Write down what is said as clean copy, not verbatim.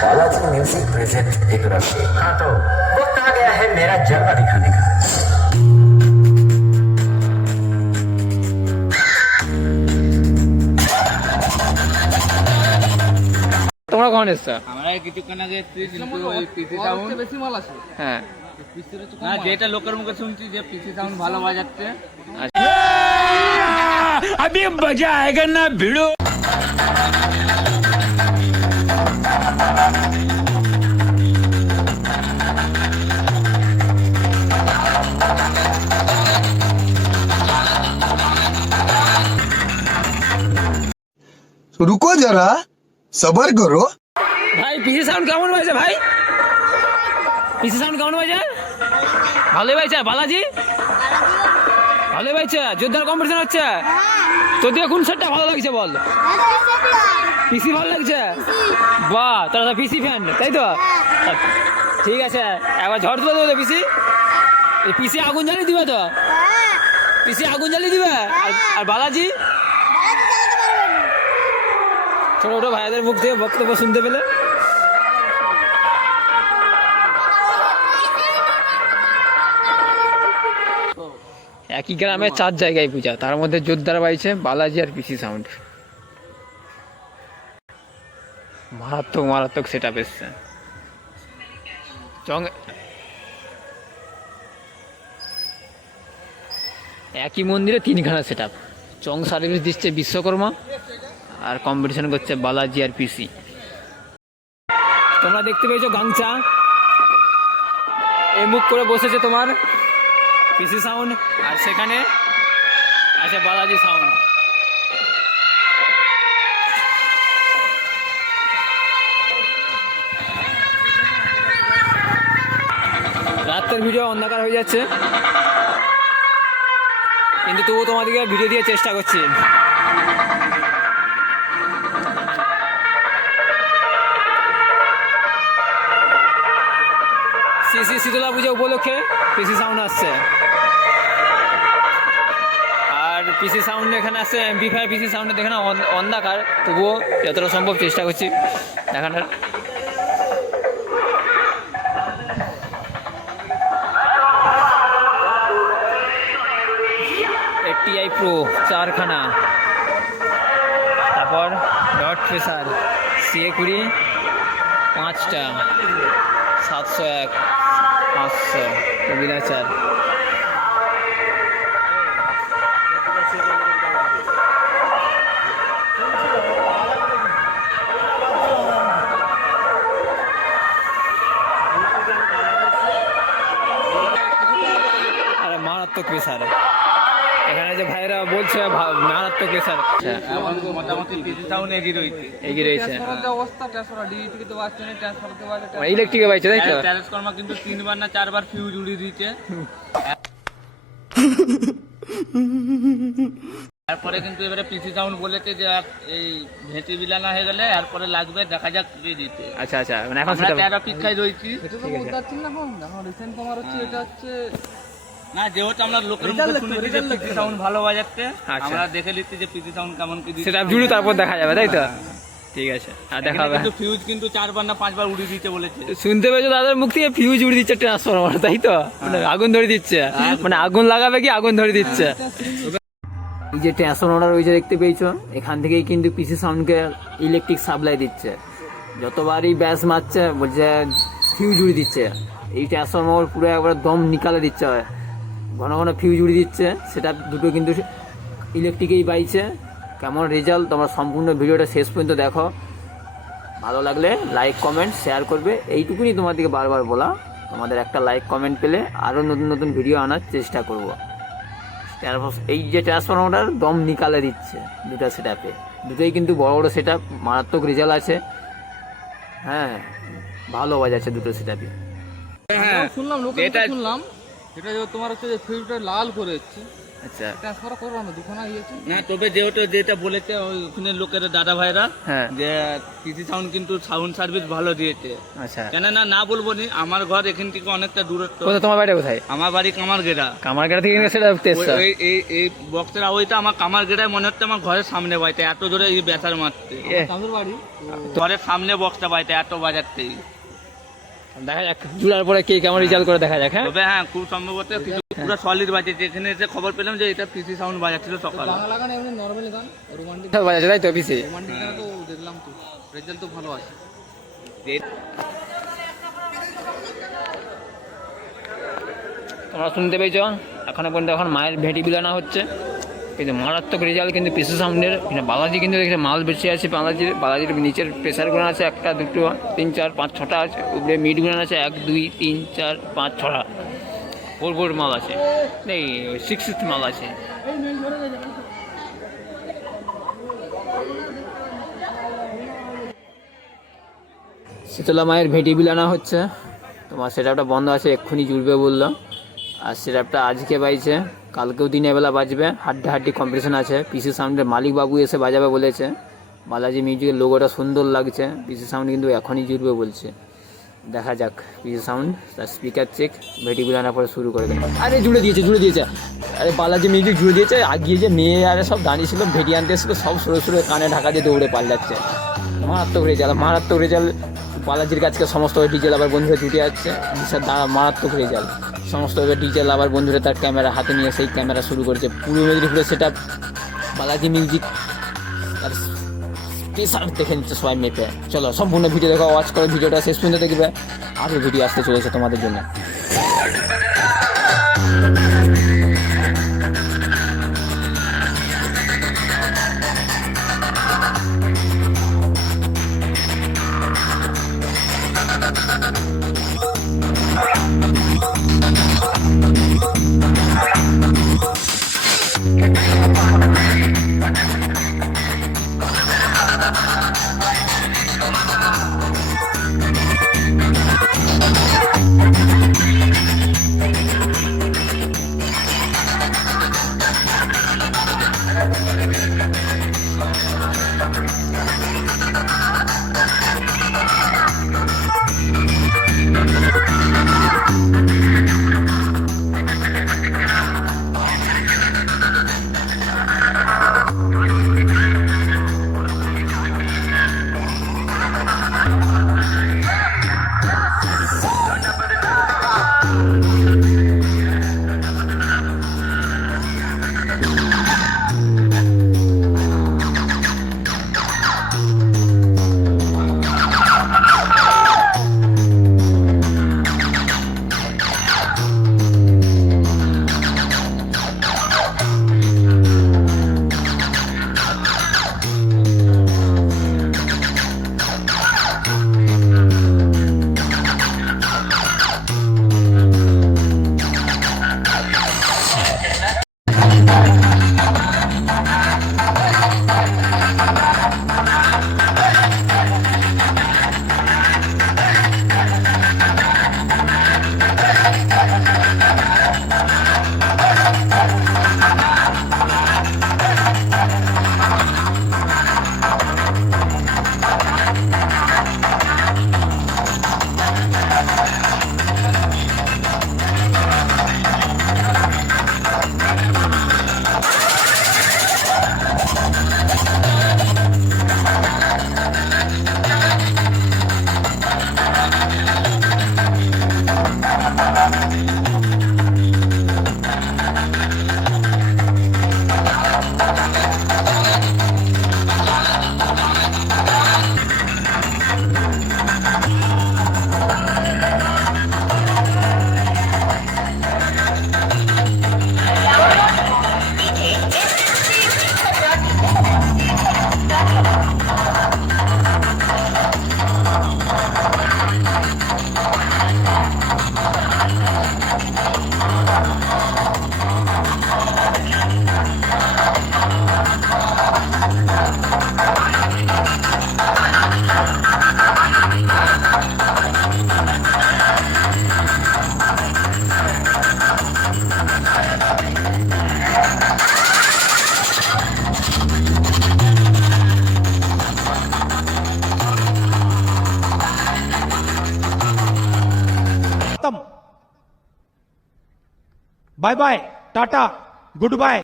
Balaji music present एक रशे। हाँ तो वक्त आ गया है मेरा जलवा दिखाने का। তোমরা কখন এসছো? আমরা কিছুক্ষণ আগে এসেছি, কিন্তু ওই পিসি সাউন্ড বেশি মাল আছে। হ্যাঁ না, যেটা লোকের মুখে শুনছি যে পিসি সাউন্ড ভালো বাজাচ্ছে। अभी मजा आएगा ना भिड़ो। रुको जरा सबर करो। ভাই পিসি সাউন্ড কেমন বাজে? ভাই পিসি সাউন্ড কেমন বাজে? ভালোই বাজছে। বালাজি ভালোই বাজছে। যোদ্ধার কম্পিটিশন হচ্ছে। তোর দিকে কোন সেটটা ভালো লাগছে বল? পিসি ভালো লাগছে? বাহ, তোরা তো পিসি ফ্যান তাই তো? ঠিক আছে, একবার ঝড় তুলে দেবো তো পিসি। পিসি আগুন জ্বালিয়ে দিবে তো? পিসি আগুন জ্বালিয়ে দিবে। আর বালাজি ছোট ছোট ভাইদের মুখ থেকে বক্তব্য শুনতে পেলে। একই গ্রামে 4 জায়গায় পূজা, তার মধ্যে জোরদার বাইছে বালাজি আর পিসি সাউন্ড। মারাত্মক মারাত্মক সেট আপ এসছে। একই মন্দিরে 3খানা সেট আপ। চং সার্ভিস দিচ্ছে বিশ্বকর্মা, আর কম্পিটিশন করছে বালাজি আর পিসি। তোমরা দেখতে পেয়েছো গাংচা এই মুখ করে বসেছে তোমার পিসি সাউন্ড, আর সেখানে আছে বালাজি সাউন্ড। রাতের ভিডিও অন্ধকার হয়ে যাচ্ছে, কিন্তু তবুও তোমাদেরকে ভিডিও দিয়ে চেষ্টা করছি। শ্রী শীতলা পুজো উপলক্ষে পিসি সাউন্ড আসছে, আর পিসি সাউন্ড এখানে আসছে এমপি5 পিসি সাউন্ডে। দেখে না অন্ধকার, তবুও যতটা সম্ভব চেষ্টা করছি দেখানোর। টিআই প্রো 4খানা, তারপর ডট প্রেসার CA20 5টা, 701 500 বিলাচার। আরে মারাত্মক প্রেসার এখানে যে ভাইরা বলছে, মারাত্মক প্রেসার। এখন মোটামুটি পিসি সাউন্ড এগিয়ে রয়েছে। অবস্থা ট্রান্সফার ডিটি তো বাজছে না, ট্রান্সফার তো বাজছে। ইলেকট্রিকে বাইছে তাই তো? ট্রান্সফরমার কিন্তু 3বার না 4বার ফিউজ উড়িয়ে দিয়েছে। তারপরে কিন্তু এবারে পিসি সাউন্ড বলেছে যে এই ভেটি বিলানা হয়ে গেলে এরপরে লাগবে, দেখা যাক দিয়ে দিতে। আচ্ছা আচ্ছা, মানে এখন আমরা সেটা 13 পিক্ষায় রয়েছি। এটা তো বলতে না, এখন রিসেন্ট তোমার হচ্ছে এটা হচ্ছে না, যেহেতু আমরা লোকের মুখে শুনেছি যে পিসি সাউন্ড ভালো বাজাচ্ছে, আচ্ছা। আমরা দেখে নিচ্ছি যে পিসি সাউন্ড কেমন কি দিচ্ছে। সেটা জুড়ে তারপর দেখা যাবে তাই তো? ঠিক আছে, আর দেখা হবে। কিন্তু ফিউজ কিন্তু 4বার না 5বার উড়িয়ে দিতে বলেছে। শুনতে পেয়েছো দাদার মুখ থেকে? ফিউজ উড়ে দিচ্ছে ট্রান্সফরমার তাই তো? মানে আগুন ধরে দিচ্ছে, মানে আগুন লাগাবে কি আগুন ধরে দিচ্ছে। এই যে ট্রান্সফরমার ওই যে দেখতে পেয়েছো, এখান থেকেই কিন্তু পিসি সাউন্ডকে ইলেকট্রিক সাপ্লাই দিচ্ছে। যতবারই ব্যাস মারছে বলছে ফিউজ উড়ে দিচ্ছে। এই ট্রান্সফরমার পুরো একবার দম নিকালে দিচ্ছে, ঘন ঘন ফিউজ উড়ে দিচ্ছে। সেটা দুটো কিন্তু ইলেকট্রিকেই বাইছে। কেমন রেজাল্ট তোমরা সম্পূর্ণ ভিডিওটা শেষ পর্যন্ত দেখো। ভালো লাগলে লাইক কমেন্ট শেয়ার করবে, এইটুকুনি তোমাদেরকে বারবার বলা। তোমাদের একটা লাইক কমেন্ট পেলে আরও নতুন নতুন ভিডিও আনার চেষ্টা করব। এই যে ট্রান্সফরমারটার দম নিকালে দিচ্ছে দুটো সেট আপে, দুটোই কিন্তু বড় বড় সেট আপ, মারাত্মক রেজাল্ট আছে। হ্যাঁ, ভালো বাজাচ্ছে দুটো সেট আপে। শুনলাম, লোকে শুনলাম এটা যে তোমার হচ্ছে যে ফিউজটা লাল করে হচ্ছে। আচ্ছা ট্রান্সফার করবো না দুখানা ইয়েছে না তবে যেহেতু যেটা বলেছে ওখানে লোকের দাদা ভাইরা হ্যাঁ যে পিসি সাউন্ড কিন্তু সাউন্ড সার্ভিস ভালো দিয়েছে। আচ্ছা কেন না না বলবো নি, আমার ঘর এখান থেকে অনেকটা দূরত্ব। কোথায় তোমার বাড়িটা কোথায়? আমার বাড়ি কামারগেড়া। কামারগাড়া থেকে সেটা টেস্ট এই বক্সের আওয়াজটা আমার কামারগেড়ায় মনে হচ্ছে আমার ঘরের সামনে বাড়িতে এত জোরে এই বেতার মারতে, আমাদের বাড়ি ঘরের সামনে বক্সটা বাড়িতে এত বাজারতেই। দেখা যাক জুড়ার পরে কে কেমন রেজাল্ট করে দেখা যাক। হ্যাঁ তবে হ্যাঁ খুব সম্ভবত কিছু পুরো সলিড বাজেছে। এখানে এসে খবর পেলাম যে এটা পিসি সাউন্ড বাজাচ্ছিল সকালে। বাংলা গান এমনি নর্মাল গান রোমান্টিক বাজাচ্ছে তাই তো পিসি? রোমান্টিক গান তো দেখলাম তো রেজাল্ট তো ভালো আছে। তোমরা শুনতে পেয়েছো এখনো পর্যন্ত এখন মায়ের ভেটি বিলানো হচ্ছে, কিন্তু মারাত্মক রেজাল্ট কিন্তু পিসি সাউন্ডের। বালাজি কিন্তু দেখছে মাল বেশি আছে, বালাজির নিচের প্রেশারগুলো আছে 1 2 3 4 5 6টা আছে, উপরে মিডগুলো আছে 1 2 3 4 5 6টা, বোর মাল আছে, এই 6 মাল আছে। শীতলা মায়ের ভেটি বিলানো হচ্ছে, তোমার সেটআপটা বন্ধ আছে, এক্ষুনি জুড়বে বললো। আর সেটআপটা আজকে বাজছে, কালকেও দিনের বেলা বাজবে। হাড্ডি কম্পিটিশন আছে। পিসি সাউন্ডের মালিক বাবু এসে বাজাবে বলেছে। বালাজি মিউজিকের লোগোটা সুন্দর লাগছে। পিসি সাউন্ড কিন্তু এখনই জুড়বে বলছে, দেখা যাক। পিসি সাউন্ড তার স্পিকার চেক, ভেটি বিলানোর পরে শুরু করে দেবে। আরে জুড়ে দিয়েছে। আরে বালাজি মিউজিক জুড়ে দিয়েছে। আগিয়ে যে মেয়ে আরে সব দাঁড়িয়ে ছিল, ভেটি আনতে এসেছিল, সব সরে কানে ঢাকা দিয়ে দৌড়ে পাল্লাচ্ছে। মারাত্মক রেজাল্ট। বালাজির কাছকে সমস্ত ডিজে লাভার বন্ধুরা জুটে যাচ্ছে, বিশাল মারাত্মক রেজাল্ট। সমস্ত ডিজে লাভার বন্ধুরা তার ক্যামেরা হাতে নিয়ে সেই ক্যামেরা শুরু করেছে। পূর্ব মেদিনীপুরে সেটা বালাজি মিউজিক তার স্পেশাল দেখে নিচ্ছে সবাই মেপে। চলো সম্পূর্ণ ভিডিও দেখো, ওয়াচ করে ভিডিওটা শেষ পর্যন্ত দেখবে। আরও ভিডিও আসতে চলেছে তোমাদের জন্য। Bye bye tata good bye.